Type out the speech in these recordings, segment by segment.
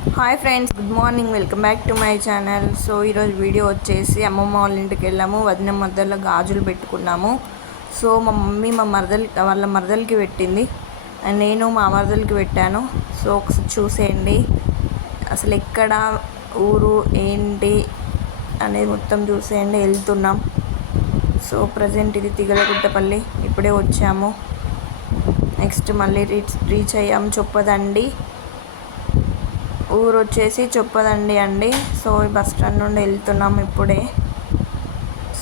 Hi friends good morning welcome back to my channel so ఈరోజు video వచ్చేసి అమ్మమ్మ వాళ్ళ ఇంటికి వెళ్ళాము. వదిన మధ్యలో గాజులు పెట్టుకున్నాము. సో మా మమ్మీ మా మరదల్ వాళ్ళ మరదలకి పెట్టింది. అండ్ నేను మా మరదలకి పెట్టాను. సో ఒకసారి చూసేయండి. అసలు ఎక్కడ ఊరు ఏంటి అనేది మొత్తం చూసేయండి. వెళ్తున్నాం. సో ప్రజెంట్ ఇది తిగలగుట్టపల్లి. ఇప్పుడే వచ్చాము. నెక్స్ట్ మళ్ళీ రీచ్ రీచ్ అయ్యాము. చొప్పదండి. ఊరు వచ్చేసి చొప్పదండి అండి. సో ఈ బస్ స్టాండ్ నుండి వెళ్తున్నాం ఇప్పుడే.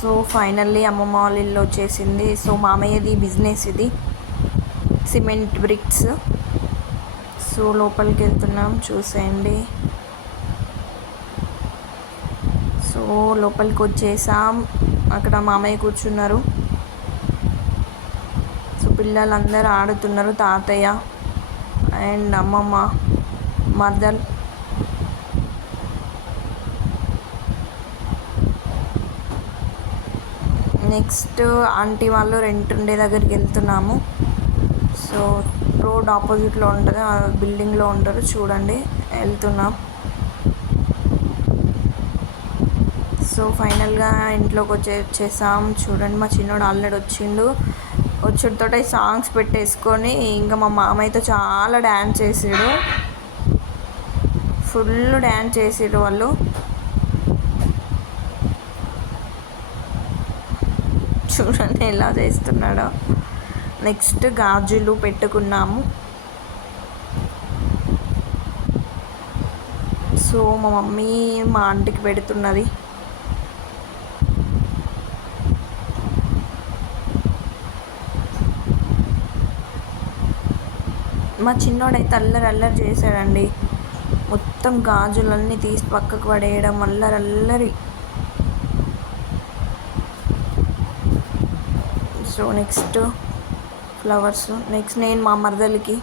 సో ఫైనల్లీ అమ్మమ్మ వాళ్ళ ఇల్లు వచ్చేసింది. సో మామయ్యది బిజినెస్ ఇది. Cement bricks. సో లోపలికి వెళ్తున్నాం చూసేయండి. సో లోపలికి వచ్చేసాం అక్కడ మామయ్య కూర్చున్నారు. సో పిల్లలందరూ ఆడుతున్నారు. తాతయ్య అండ్ అమ్మమ్మ మదర్ నెక్స్ట్ ఆంటీ వాళ్ళు రెంట్ ఉండే దగ్గరికి వెళ్తున్నాము. సో రోడ్ ఆపోజిట్లో ఉంటుంది ఆ బిల్డింగ్లో ఉంటారు చూడండి వెళ్తున్నాం. సో ఫైనల్గా ఇంట్లోకి వచ్చే వచ్చేసాం. చూడండి మా చిన్నోడు ఆల్రెడీ వచ్చిండు. వచ్చుడితో సాంగ్స్ పెట్టేసుకొని ఇంకా మా మామయ్యతో చాలా డ్యాన్స్ చేసాడు. ఫుల్ డ్యాన్స్ చేసారు వాళ్ళు. చూడండి ఎలా చేస్తున్నాడో. నెక్స్ట్ గాజులు పెట్టుకున్నాము. సో మా మమ్మీ మా ఆంటీకి పెడుతున్నది. మా చిన్నోడైతే అల్లరి అల్లరి చేశాడండి. మొత్తం గాజులన్నీ తీసి పక్కకు పడేయడం అల్లరి అల్లరి. So next flowers. నెక్స్ట్ నేను మా మరదలికి.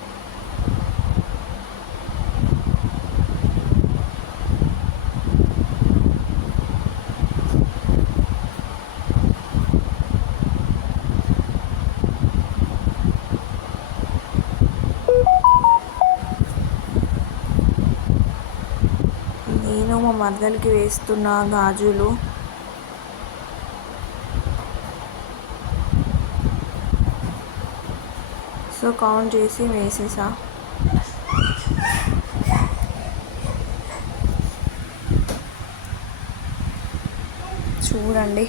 నేను మా మరదలికి వేస్తున్న గాజులు. సో కౌంట్ చేసి వేసేసా. చూడండి.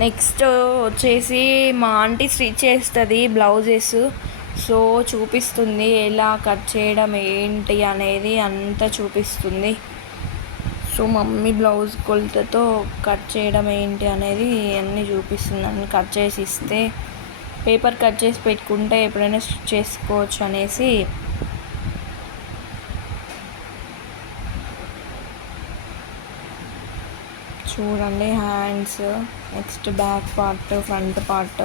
నెక్స్ట్ వచ్చేసి మా ఆంటీ స్టిచ్ చేస్తుంది బ్లౌజెస్. సో చూపిస్తుంది ఎలా కట్ చేయడం ఏంటి అనేది అంతా చూపిస్తుంది. సో మమ్మీ బ్లౌజ్ కొలతతో కట్ చేయడం ఏంటి అనేది అన్నీ చూపిస్తుంది. కట్ చేసి ఇస్తే పేపర్ కట్ చేసి పెట్టుకుంటే ఎప్పుడైనా స్టిచ్ చేసుకోవచ్చు అనేసి. చూడండి hands next back part front part.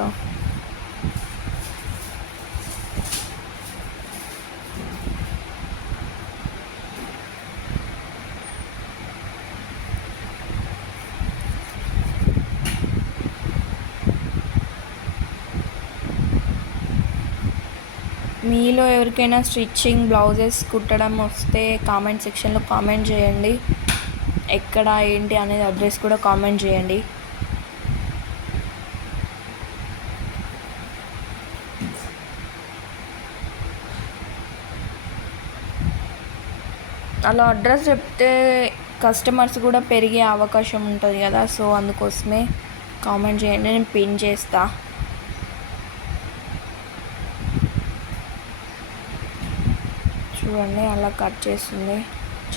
మీలో ఎవరికైనా స్టిచ్చింగ్ బ్లౌజెస్ కుట్టడం వస్తే కామెంట్ సెక్షన్లో కామెంట్ చేయండి. ఎక్కడ ఏంటి అనేది అడ్రస్ కూడా కామెంట్ చేయండి. అలా అడ్రస్ చెప్తే కస్టమర్స్ కూడా పెరిగే అవకాశం ఉంటుంది కదా సో అందుకోసమే కామెంట్ చేయండి. నేను పిన్ చేస్తాను చూడండి అలా కట్ చేస్తుంది.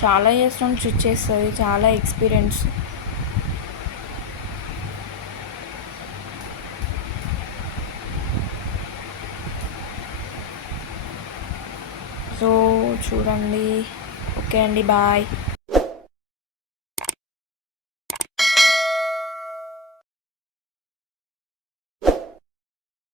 చాలా చేస్తాం స్టిచ్ చేస్తుంది. చాలా ఎక్స్పీరియన్స్ సో చూడండి. ఓకే అండి బాయ్